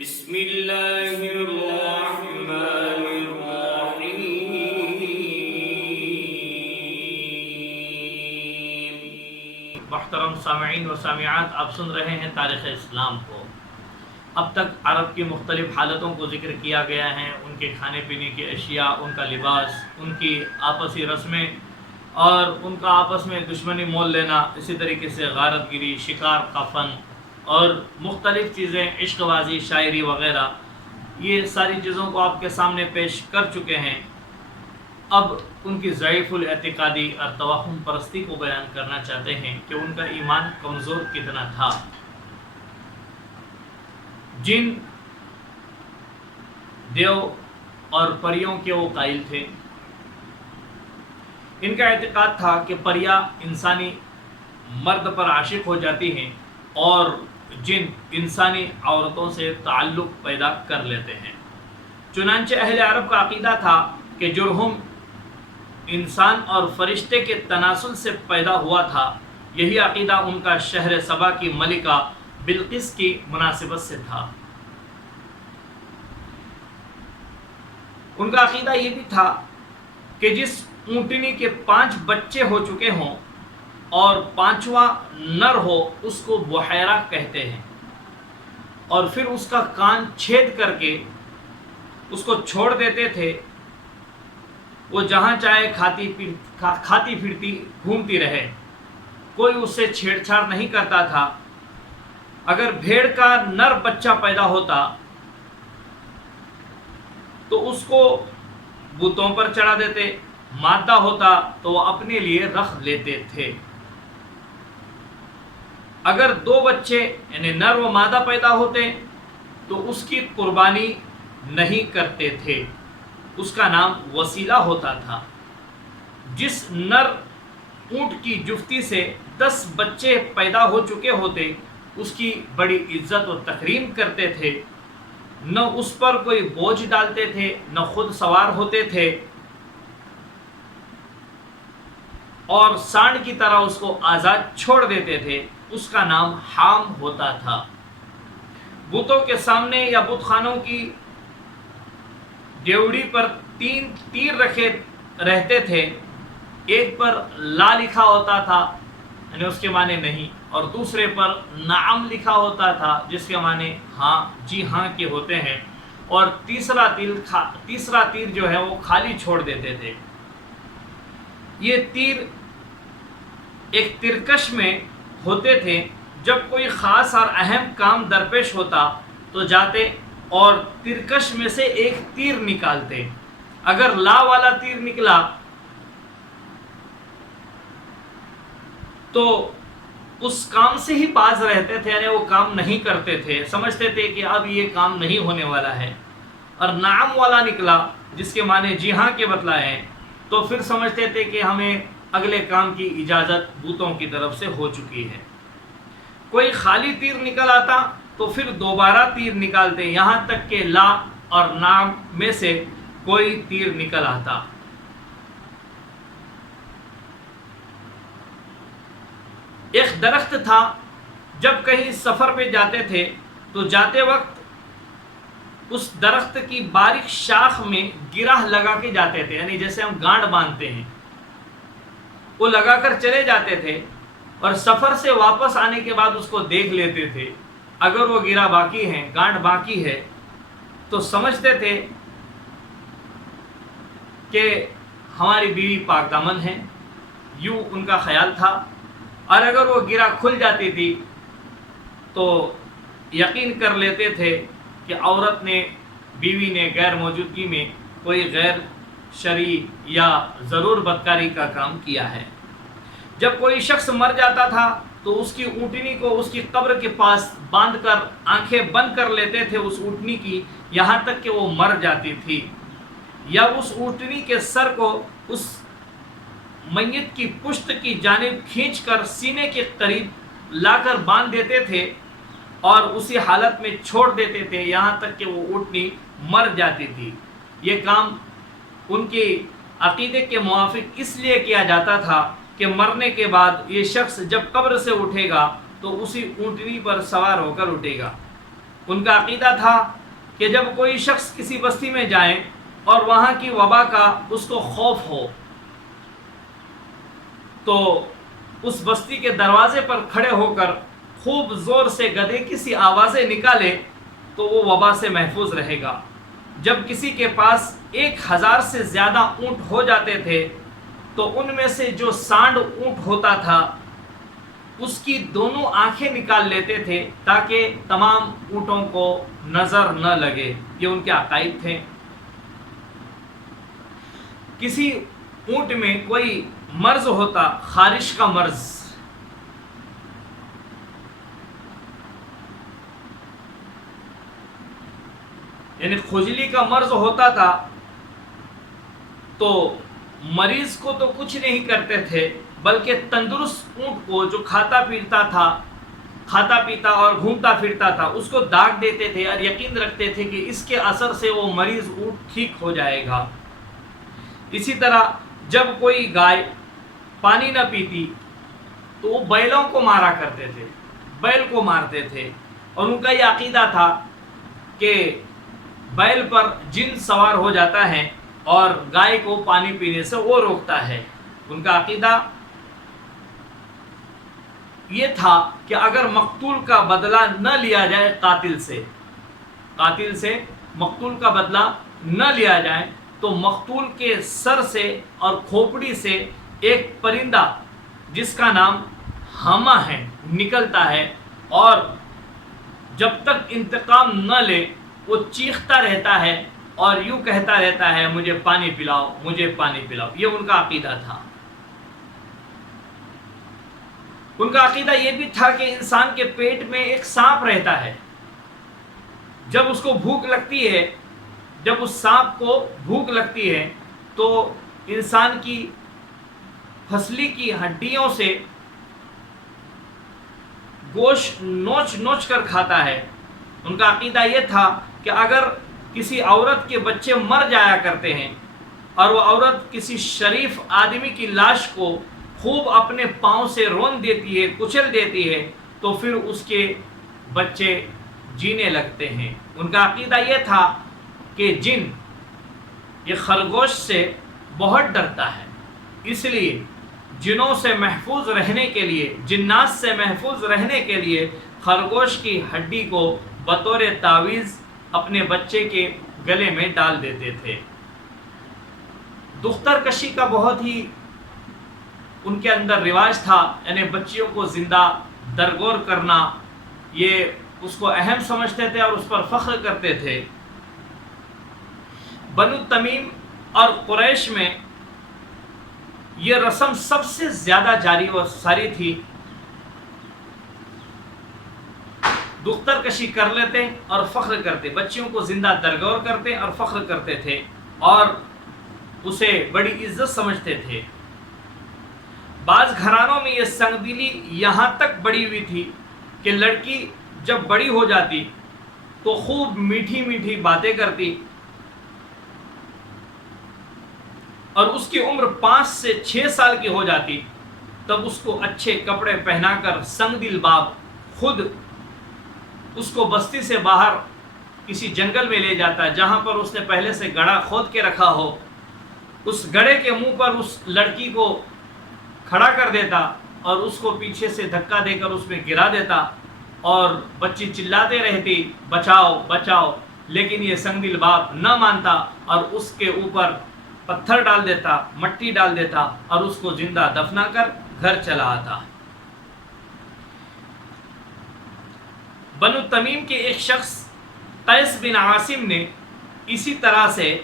بسم اللہ الرحمن الرحیم۔ محترم سامعین و سامعات، آپ سن رہے ہیں تاریخ اسلام کو۔ اب تک عرب کی مختلف حالتوں کو ذکر کیا گیا ہے، ان کے کھانے پینے کی اشیاء، ان کا لباس، ان کی آپسی رسمیں اور ان کا آپس میں دشمنی مول لینا، اسی طریقے سے غارت گیری، شکار کا فن اور مختلف چیزیں، عشق بازی، شاعری وغیرہ، یہ ساری چیزوں کو آپ کے سامنے پیش کر چکے ہیں۔ اب ان کی ضعیف الاعتقادی اور توہم پرستی کو بیان کرنا چاہتے ہیں کہ ان کا ایمان کمزور کتنا تھا۔ جن دیو اور پریوں کے وہ قائل تھے، ان کا اعتقاد تھا کہ پریاں انسانی مرد پر عاشق ہو جاتی ہیں اور جن انسانی عورتوں سے تعلق پیدا کر لیتے ہیں۔ چنانچہ اہل عرب کا عقیدہ تھا کہ جرہم انسان اور فرشتے کے تناسل سے پیدا ہوا تھا۔ یہی عقیدہ ان کا شہر سبا کی ملکہ بلقیس کی مناسبت سے تھا۔ ان کا عقیدہ یہ بھی تھا کہ جس اونٹنی کے 5 بچے ہو چکے ہوں اور 5واں نر ہو، اس کو بحیرہ کہتے ہیں، اور پھر اس کا کان چھید کر کے اس کو چھوڑ دیتے تھے، وہ جہاں چاہے کھاتی پھرتی گھومتی رہے، کوئی اس سے چھیڑ چھاڑ نہیں کرتا تھا۔ اگر بھیڑ کا نر بچہ پیدا ہوتا تو اس کو بتوں پر چڑھا دیتے، مادہ ہوتا تو وہ اپنے لیے رکھ لیتے تھے۔ اگر 2 بچے یعنی نر و مادہ پیدا ہوتے تو اس کی قربانی نہیں کرتے تھے، اس کا نام وسیلہ ہوتا تھا۔ جس نر اونٹ کی جفتی سے 10 بچے پیدا ہو چکے ہوتے، اس کی بڑی عزت و تکریم کرتے تھے، نہ اس پر کوئی بوجھ ڈالتے تھے، نہ خود سوار ہوتے تھے، اور سانڈ کی طرح اس کو آزاد چھوڑ دیتے تھے، اس کا نام حام ہوتا تھا۔ بتوں کے سامنے یا بت خانوں کی ڈیوڑی پر 3 تیر رکھے رہتے تھے، ایک پر لا لکھا ہوتا تھا یعنی اس کے معنی نہیں، اور دوسرے پر نعم لکھا ہوتا تھا جس کے معنی ہاں، جی ہاں کے ہوتے ہیں، اور تیسرا تیر جو ہے وہ خالی چھوڑ دیتے تھے۔ یہ تیر ایک ترکش میں ہوتے تھے، جب کوئی خاص اور اہم کام درپیش ہوتا تو جاتے اور ترکش میں سے ایک تیر نکالتے۔ اگر لا والا تیر نکلا تو اس کام سے ہی باز رہتے تھے، یعنی وہ کام نہیں کرتے تھے، سمجھتے تھے کہ اب یہ کام نہیں ہونے والا ہے۔ اور نعم والا نکلا جس کے معنی جی ہاں کے بتلائے، تو پھر سمجھتے تھے کہ ہمیں اگلے کام کی اجازت بتوں کی طرف سے ہو چکی ہے۔ کوئی خالی تیر نکل آتا تو پھر دوبارہ تیر نکالتے، یہاں تک کہ لا اور نعم میں سے کوئی تیر نکل آتا۔ ایک درخت تھا، جب کہیں سفر پہ جاتے تھے تو جاتے وقت اس درخت کی باریک شاخ میں گرہ لگا کے جاتے تھے، یعنی جیسے ہم گانٹ باندھتے ہیں، وہ لگا کر چلے جاتے تھے، اور سفر سے واپس آنے کے بعد اس کو دیکھ لیتے تھے۔ اگر وہ گرہ باقی ہے، گانٹ باقی ہے، تو سمجھتے تھے کہ ہماری بیوی پاک دامن ہے، یوں ان کا خیال تھا۔ اور اگر وہ گرہ کھل جاتی تھی تو یقین کر لیتے تھے کہ عورت نے، بیوی نے غیر موجودگی میں کوئی غیر شرعی یا ضرور بدکاری کا کام کیا ہے۔ جب کوئی شخص مر جاتا تھا تو اس کی اونٹنی کو اس کی قبر کے پاس باندھ کر آنکھیں بند کر لیتے تھے اس اونٹنی کی، یہاں تک کہ وہ مر جاتی تھی، یا اس اونٹنی کے سر کو اس میت کی پشت کی جانب کھینچ کر سینے کے قریب لا کر باندھ دیتے تھے اور اسی حالت میں چھوڑ دیتے تھے یہاں تک کہ وہ اونٹنی مر جاتی تھی۔ یہ کام ان کے عقیدے کے موافق اس لیے کیا جاتا تھا کہ مرنے کے بعد یہ شخص جب قبر سے اٹھے گا تو اسی اونٹنی پر سوار ہو کر اٹھے گا۔ ان کا عقیدہ تھا کہ جب کوئی شخص کسی بستی میں جائے اور وہاں کی وبا کا اس کو خوف ہو تو اس بستی کے دروازے پر کھڑے ہو کر خوب زور سے گدھے کی سی آوازیں نکالے تو وہ وبا سے محفوظ رہے گا۔ جب کسی کے پاس 1000 سے زیادہ اونٹ ہو جاتے تھے تو ان میں سے جو سانڈ اونٹ ہوتا تھا اس کی دونوں آنکھیں نکال لیتے تھے تاکہ تمام اونٹوں کو نظر نہ لگے۔ یہ ان کے عقائد تھے۔ کسی اونٹ میں کوئی مرض ہوتا، خارش کا مرض، یعنی کھجلی کا مرض ہوتا تھا تو مریض کو تو کچھ نہیں کرتے تھے بلکہ تندرست اونٹ کو جو کھاتا پیتا اور گھومتا پھرتا تھا اس کو داغ دیتے تھے اور یقین رکھتے تھے کہ اس کے اثر سے وہ مریض اونٹ ٹھیک ہو جائے گا۔ اسی طرح جب کوئی گائے پانی نہ پیتی تو وہ بیلوں کو مارا کرتے تھے، بیل کو مارتے تھے، اور ان کا یہ عقیدہ تھا کہ بیل پر جن سوار ہو جاتا ہے اور گائے کو پانی پینے سے وہ روکتا ہے۔ ان کا عقیدہ یہ تھا کہ اگر مقتول کا بدلہ نہ لیا جائے قاتل سے مقتول کا بدلہ نہ لیا جائے تو مقتول کے سر سے اور کھوپڑی سے ایک پرندہ جس کا نام ہاما ہے نکلتا ہے، اور جب تک انتقام نہ لے وہ چیختا رہتا ہے اور یوں کہتا رہتا ہے مجھے پانی پلاؤ، مجھے پانی پلاؤ۔ یہ ان کا عقیدہ تھا۔ ان کا عقیدہ یہ بھی تھا کہ انسان کے پیٹ میں ایک سانپ رہتا ہے، جب اس کو بھوک لگتی ہے، جب اس سانپ کو بھوک لگتی ہے تو انسان کی پھسلی کی ہڈیوں سے گوشت نوچ کر کھاتا ہے۔ ان کا عقیدہ یہ تھا کہ اگر کسی عورت کے بچے مر جایا کرتے ہیں اور وہ عورت کسی شریف آدمی کی لاش کو خوب اپنے پاؤں سے رون دیتی ہے، کچل دیتی ہے، تو پھر اس کے بچے جینے لگتے ہیں۔ ان کا عقیدہ یہ تھا کہ جن یہ خرگوش سے بہت ڈرتا ہے، اس لیے جنوں سے محفوظ رہنے کے لیے، جنات سے محفوظ رہنے کے لیے خرگوش کی ہڈی کو بطور تعویذ اپنے بچے کے گلے میں ڈال دیتے تھے۔ دختر کشی کا بہت ہی ان کے اندر رواج تھا، یعنی بچیوں کو زندہ درگور کرنا، یہ اس کو اہم سمجھتے تھے اور اس پر فخر کرتے تھے۔ بنو تمیم اور قریش میں یہ رسم سب سے زیادہ جاری و ساری تھی۔ دختر کشی کر لیتے اور فخر کرتے، بچیوں کو زندہ درگور کرتے اور فخر کرتے تھے اور اسے بڑی عزت سمجھتے تھے۔ بعض گھرانوں میں یہ سنگ دلی یہاں تک بڑھی ہوئی تھی کہ لڑکی جب بڑی ہو جاتی تو خوب میٹھی میٹھی باتیں کرتی، اور اس کی عمر 5 سے 6 سال کی ہو جاتی تب اس کو اچھے کپڑے پہنا کر سنگ دل باپ خود اس کو بستی سے باہر کسی جنگل میں لے جاتا جہاں پر اس نے پہلے سے گڑھا کھود کے رکھا ہو، اس گڑھے کے منہ پر اس لڑکی کو کھڑا کر دیتا اور اس کو پیچھے سے دھکا دے کر اس میں گرا دیتا، اور بچی چلاتے رہتی بچاؤ بچاؤ، لیکن یہ سنگ دل باپ نہ مانتا اور اس کے اوپر پتھر ڈال دیتا، مٹی ڈال دیتا اور اس کو زندہ دفنا کر گھر چلا آتا۔ بنو تمیم کے ایک شخص قیس بن عاصم نے اسی طرح سے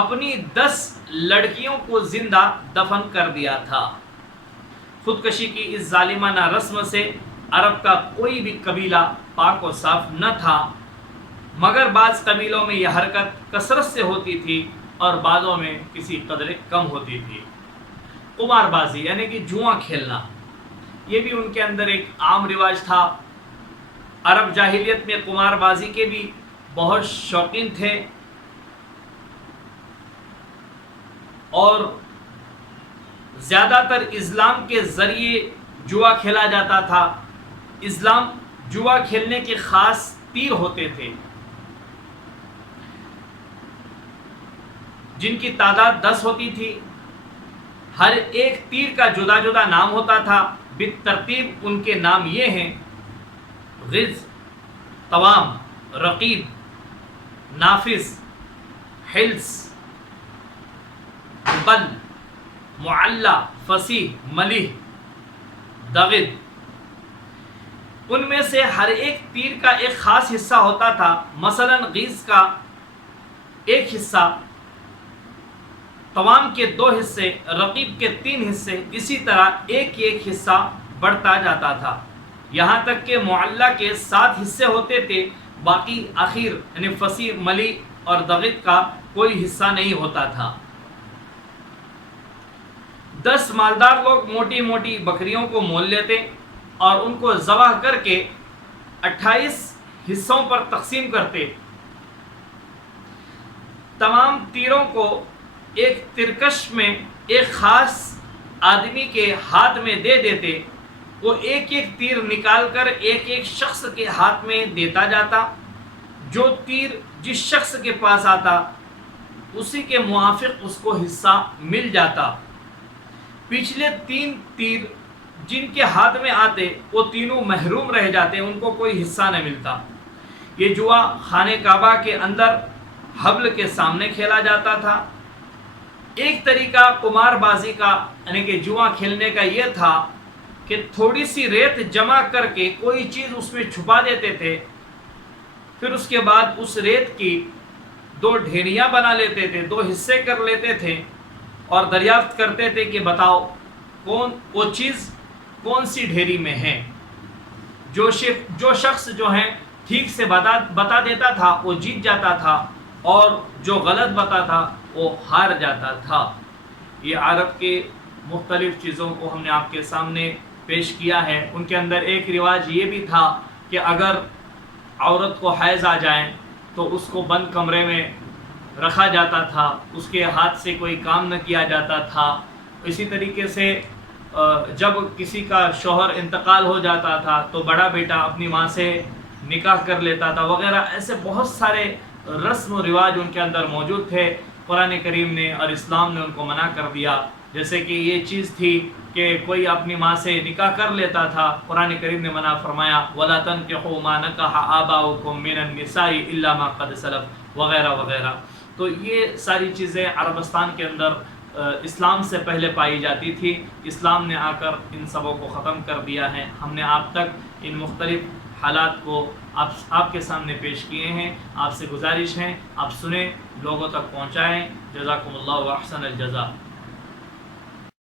اپنی 10 لڑکیوں کو زندہ دفن کر دیا تھا۔ خودکشی کی اس ظالمانہ رسم سے عرب کا کوئی بھی قبیلہ پاک و صاف نہ تھا، مگر بعض قبیلوں میں یہ حرکت کثرت سے ہوتی تھی اور بعضوں میں کسی قدر کم ہوتی تھی۔ قمار بازی یعنی کہ جوا کھیلنا، یہ بھی ان کے اندر ایک عام رواج تھا۔ عرب جاہلیت میں قمار بازی کے بھی بہت شوقین تھے، اور زیادہ تر اسلام کے ذریعے جوا کھیلا جاتا تھا۔ اسلام جوا کھیلنے کی خاص تیر ہوتے تھے جن کی تعداد 10 ہوتی تھی. ہر ایک تیر کا جدا جدا نام ہوتا تھا. بالترتیب ان کے نام یہ ہیں: غز، طوام، رقیب، نافذ، حلس، بل، معلی، فصیح، ملیح، دغد. ان میں سے ہر ایک تیر کا ایک خاص حصہ ہوتا تھا. مثلا غیظ کا ایک حصہ، طوام کے 2 حصے، رقیب کے 3 حصے، اسی طرح ایک ایک حصہ بڑھتا جاتا تھا یہاں تک کہ معلی کے 7 حصے ہوتے تھے. باقی آخر یعنی فصیح، ملی اور دغد کا کوئی حصہ نہیں ہوتا تھا. 10 مالدار لوگ موٹی موٹی بکریوں کو مول لیتے اور ان کو ذبح کر کے 28 حصوں پر تقسیم کرتے. تمام تیروں کو ایک ترکش میں ایک خاص آدمی کے ہاتھ میں دے دیتے. وہ ایک ایک تیر نکال کر ایک ایک شخص کے ہاتھ میں دیتا جاتا. جو تیر جس شخص کے پاس آتا اسی کے موافق اس کو حصہ مل جاتا. پچھلے 3 تیر جن کے ہاتھ میں آتے وہ تینوں محروم رہ جاتے، ان کو کوئی حصہ نہ ملتا. یہ جوا خانہ کعبہ کے اندر حبل کے سامنے کھیلا جاتا تھا. ایک طریقہ قمار بازی کا یعنی کہ جوا کھیلنے کا یہ تھا کہ تھوڑی سی ریت جمع کر کے کوئی چیز اس میں چھپا دیتے تھے. پھر اس کے بعد اس ریت کی 2 ڈھیریاں بنا لیتے تھے، 2 حصے کر لیتے تھے اور دریافت کرتے تھے کہ بتاؤ وہ چیز کون سی ڈھیری میں ہے. جو شخص جو ہے ٹھیک سے بتا دیتا تھا وہ جیت جاتا تھا اور جو غلط بتا تھا وہ ہار جاتا تھا. یہ عرب کے مختلف چیزوں کو ہم نے آپ کے سامنے پیش کیا ہے. ان کے اندر ایک رواج یہ بھی تھا کہ اگر عورت کو حیض آ جائیں تو اس کو بند کمرے میں رکھا جاتا تھا، اس کے ہاتھ سے کوئی کام نہ کیا جاتا تھا. اسی طریقے سے جب کسی کا شوہر انتقال ہو جاتا تھا تو بڑا بیٹا اپنی ماں سے نکاح کر لیتا تھا وغیرہ. ایسے بہت سارے رسم و رواج ان کے اندر موجود تھے. قرآن کریم نے اور اسلام نے ان کو منع کر دیا. جیسے کہ یہ چیز تھی کہ کوئی اپنی ماں سے نکاح کر لیتا تھا، قرآن کریم نے منع فرمایا وَلَا تَنْكِحُوا مَا نَكَحَ آبَاؤُكُم مِّنَ النِّسَاءِ إِلَّا مَا قَدْ سَلَفَ وغیرہ وغیرہ. تو یہ ساری چیزیں عربستان کے اندر اسلام سے پہلے پائی جاتی تھی. اسلام نے آ کر ان سبوں کو ختم کر دیا ہے. ہم نے آپ تک ان مختلف حالات کو آپ کے سامنے پیش کیے ہیں. آپ سے گزارش ہے آپ سنیں، لوگوں تک پہنچائیں. جزاکم اللہ و احسن الجزا.